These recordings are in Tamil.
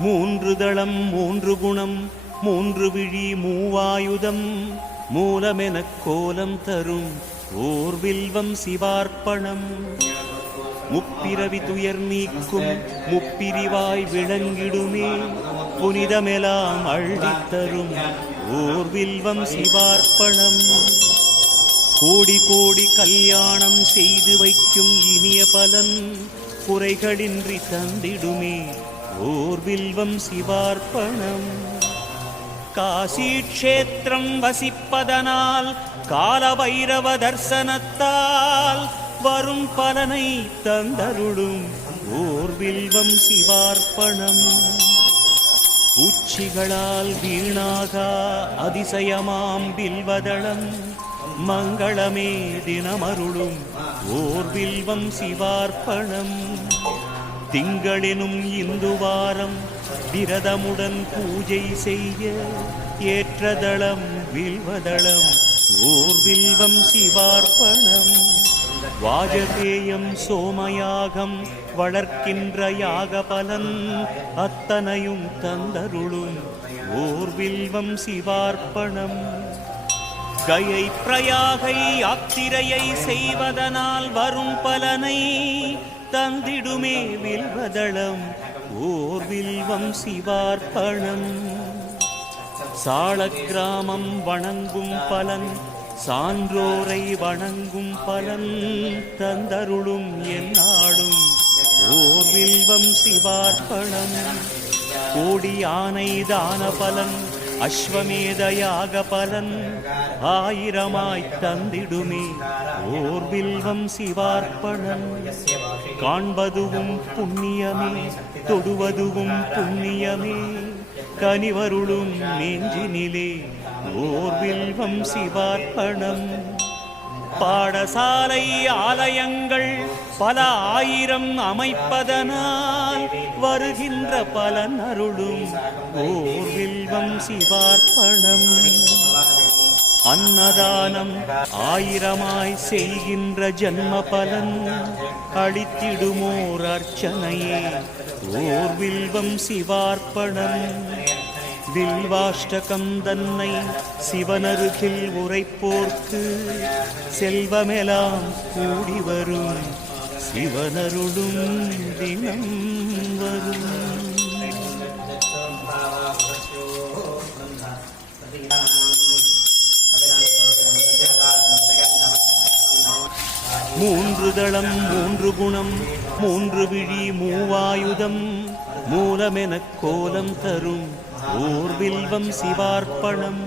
மூன்று தளம் மூன்று குணம் மூன்று விழி மூவாயுதம் மூலமெனக் கோலம் தரும் ஓர் வில்வம் சிவார்ப்பணம். முப்பிரவி துயர் நீக்கும் முப்பிரிவாய் விளங்கிடுமே புனிதமெலாம் அள்ளித்தரும் ஓர் வில்வம் சிவார்ப்பணம். கோடி கோடி கல்யாணம் செய்து வைக்கும் இனிய பலன் குறைகளின்றி தந்திடுமே ஓர் வில்வம் சிவார்ப்பணம். காசி க்ஷேத்திரம் வசிப்பதனால் கால பைரவ தர்சனத்தால் வரும் பலனை தந்தருளும் ஓர் வில்வம் சிவார்ப்பணம். பூச்சிகளால் வீணாகா அதிசயமாம் வில்வதளம் மங்களமே தினமருளும் ஓர் வில்வம் சிவார்ப்பணம். திங்களெனும் இந்து வாரம் விரதமுடன் பூஜை செய்ய ஏற்றதளம் வில்வதளம் ஓர் வில்வம் சிவார்ப்பணம். வாஜபேயம் சோமயாகம் வளர்க்கின்ற யாக பலன் அத்தனையும் தந்தருளும் ஓர் வில்வம் சிவார்ப்பணம். கயை பிரயாகை யாத்திரையை செய்வதனால் வரும் பலனை தந்திடுமே வில்வதளம் ஓர் வில்வம் சிவார்ப்பணம். சாள கிராமம் வணங்கும் பலன் சான்றோரை வணங்கும் பலன் தந்தருளும் எந்நாளும் ஓர் வில்வம் சிவார்ப்பணம். கோடி யானை தான பலன் அஸ்வமேதயாக பலன் ஆயிரமாய் தந்திடுமே ஓர் வில்வம் சிவார்ப்பணம். காண்பதுவும் புண்ணியமே தொடுவதுவும் புண்ணியமே கனிவருளும் நெஞ்சினிலே ஓர் வில்வம் சிவார்ப்பணம். பாடசாலை ஆலயங்கள் பல ஆயிரம் அமைப்பதனால் வருகின்ற பலன் அருளும் ஓர் வில்வம் சிவார்ப்பணம். அன்னதானம் ஆயிரமாய் செய்கின்ற ஜன்ம பலன் அளித்திடுமோர் அர்ச்சனையே ஓர் வில்வம் சிவார்ப்பணம். வில்வாஷ்டகம் தன்னை சிவனருகில் உரைப்போர்க்கு செல்வமெலாம் கூடி வரும் சிவனருளும் தினம் வரும். மூன்று தளம் மூன்று குணம் மூன்று விழி மூவாயுதம் மூலமெனக் கோலம் தரும் ஓர் வில்வம் சிவார்ப்பணம்.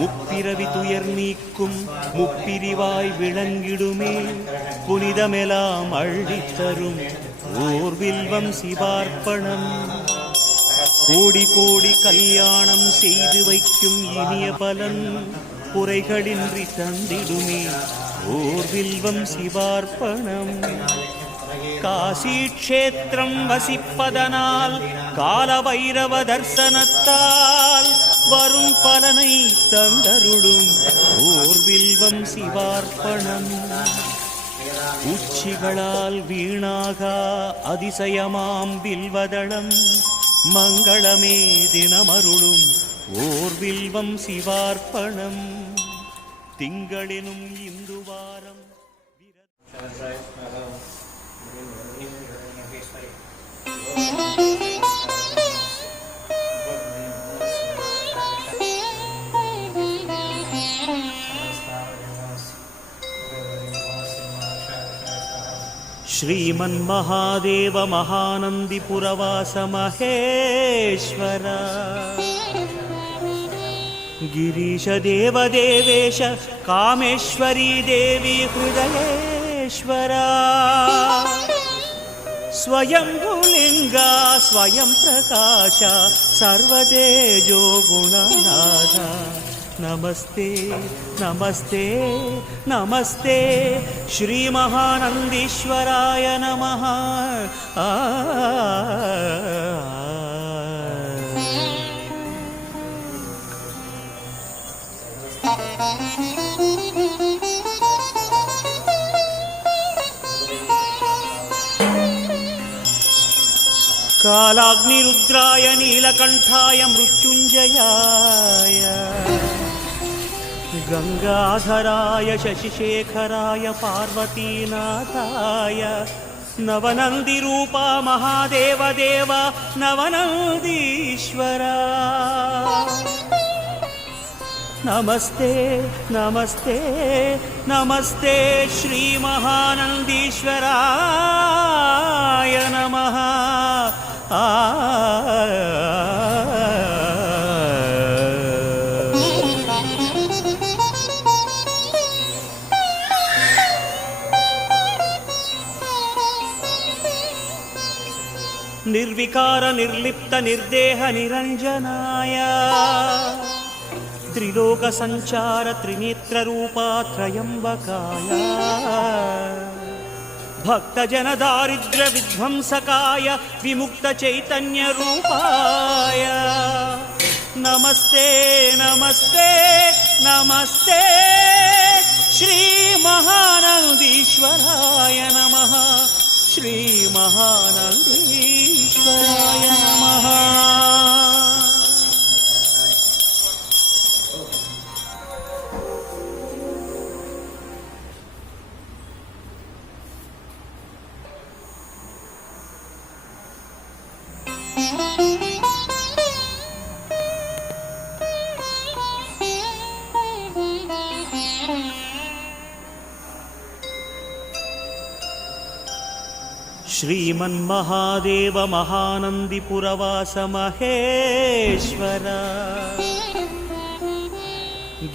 முப்பிரவி துயர் நீக்கும் முப்பிரிவாய் விளங்கிடுமே புனிதமெலாம் அள்ளித்தரும் ஓர் வில்வம் சிவார்ப்பணம். கோடி கோடி கல்யாணம் செய்து வைக்கும் இனிய பலன் குறைகளின்றி தந்திடுமே ஓர் வில்வம் சிவார்ப்பணம். காசி க்ஷேத்திரம் வசிப்பதனால் கால பைரவ தர்சனத்தால் வரும் பலனை தந்தருளும் ஓர் வில்வம் சிவார்ப்பணம். உச்சிகளால் வீணாகா அதிசயமாம் வில்வதளம் மங்களமே தினமருளும் ஓர் வில்வம் சிவார்ப்பணம். திங்களெனும் இந்து வாரம் श्रीमन्महादेव महानंदीपुरवास महेश्वर गिरीश देव देवेश कामेश्वरी देवी हृदयेश्वरा स्वयंभुलिंगा स्वयं प्रकाश सर्वतेजो गुणनाथ नमस्ते नमस्ते नमस्ते श्री महानंदीश्वराय नमः। कालाग्निरुद्राय नीलकण्ठाय मृत्युञ्जयाय गंगाधराय शशिशेखराय पार्वतीनाथाय नवनन्दिरूपा महादेव देव नवनन्दीश्वरा नमस्ते नमस्ते नमस्ते श्री महानन्दीश्वराय नमः। निर्विकार निर्लिप्त निर्देह निरंजनाय त्रिलोक संचार त्रिनेत्र रूपा त्रयंबकाय भक्त जन दारिद्र्य विध्वंसकाय विमुक्त चैतन्य रूपाय नमस्ते नमस्ते नमस्ते श्री महानन्दीश्वराय नमः। श्री महानन्दीश्वराय नमः। श्रीमन्महादेव महानंदीपुरवास महेश्वर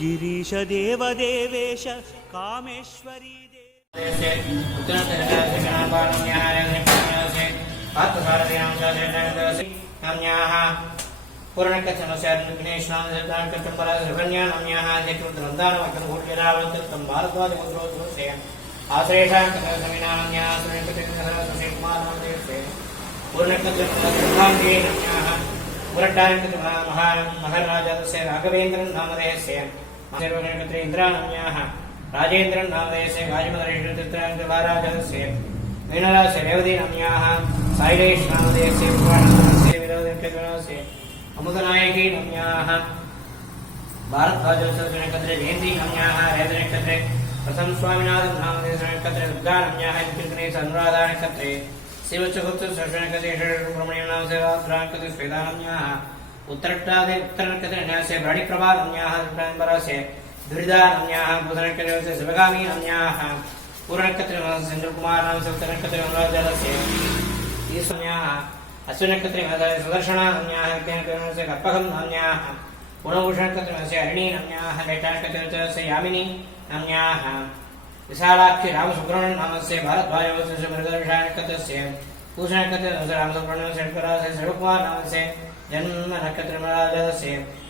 गिरीश देव देवेश कामेश्वरी महाराजा राघवेन्द्र नामधेयस्य इंद्रानम्याः राजेन्द्र नामधेयस्य गाजमधरेश्वराराजस्य वीणराजस्य रेवती नम्याः साइलेश नामधेयस्य विरोधस्य अमुदनायकी नम्याः भारद्वाजस्य जयंती नम्याः रेदनक्षत्रे प्रथम स्वामीनाथन नामधेयस्य नक्षत्रे दुर्गा नम्याः कीर्तने अनुराधा नक्षत्रे शिवचगुप्त सर्वनक्षत्रे सुब्रह्मण्य नामस्य रामकृत स्वेदानम्याः उत्तरक्षादे उत्तरनक्षत्रे न्यास्य भरणिप्रभा नम्याः दुर्गांबरस्य दुरिदा नम्याः बुधनक्षत्रे शिवगामी नम्याः पूर्णनक्षत्रे चंद्रकुमार नामस्य उत्तरनक्षत्रे अनुराधस्य ईश्वन्याः अश्विनक्षत्रे सुदर्शना नम्याः विज्ञानक्षत्रे कर्पकं नम्याः पुनर्भूषणक्षत्रे हरिणी नम्याः ज्येष्ठानक्षत्रे यामिनी नम्याः विशालाक्षी रामसुब्रह्मण्य नामस्य भारद्वाजस्य मृगदर्शनक्षत्रस्य पूषणक्षत्रे रामसुब्रह्मण्य शंकरास्य शिवकुमार नामस्य जन्म नक्षत्रमराजस्य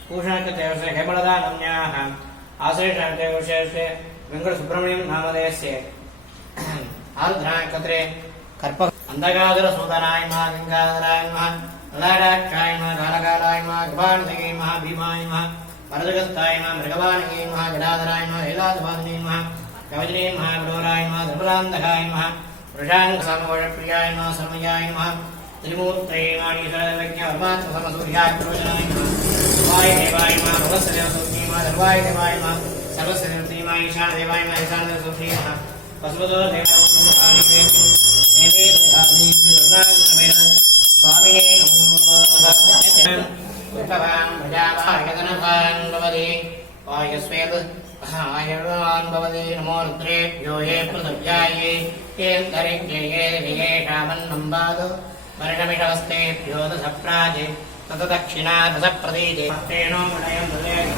पूषणक्षत्रे हेमलता नम्याः आश्रयनक्षत्रे वेंकटसुब्रह्मण्यं नामधेयस्य आरुद्रनक्षत्रे कर्प अंधकासुरसूदनाय नमः गंगाधराय नमः ललाटाक्षाय नमः कालकालाय नमः कृपाणिधये नमः भीमाय नमः वरदगस्ताय नमः मृगवाणिये नमः जटाधराय नमः लीलाधवादिने नमः कवचने नमः विडोराय नमः धर्मरान्धकाय नमः वृषाङ्गसामवशप्रियाय नमः सर्वमयाय नमः त्रिमूर्तये नमः ईश्वरविज्ञवर्मात्मसमसूर्याय प्रवचनाय नमः वाय देवाय नमः भवस्य देवसूत्री नमः सर्वाय देवाय नमः सर्वस्य देवत्री नमः ईशान देवाय नमः ईशान देवसूत्री नमः पशुपतो देवाय स्वामिने नमः वायस्वेद आयुर्वान् भवति नमो रुद्रेभ्यो ये पृथिव्याये येऽन्तरिक्षे ये शामन्नम्बादो वर्षमिषवस्तेभ्यो दशप्राजे तददक्षिणा दशप्रतीजे तेनो मणयं भवेत्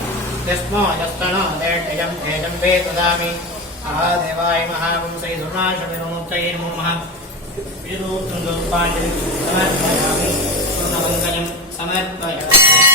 यस्मो यस्तनो देशयं तेजं वेददामि महादेवाय महावंशै सुनाशविनोक्तये नमो नमः विरूत्रं समर्पयामि पूर्णमङ्गलं समर्पयामि।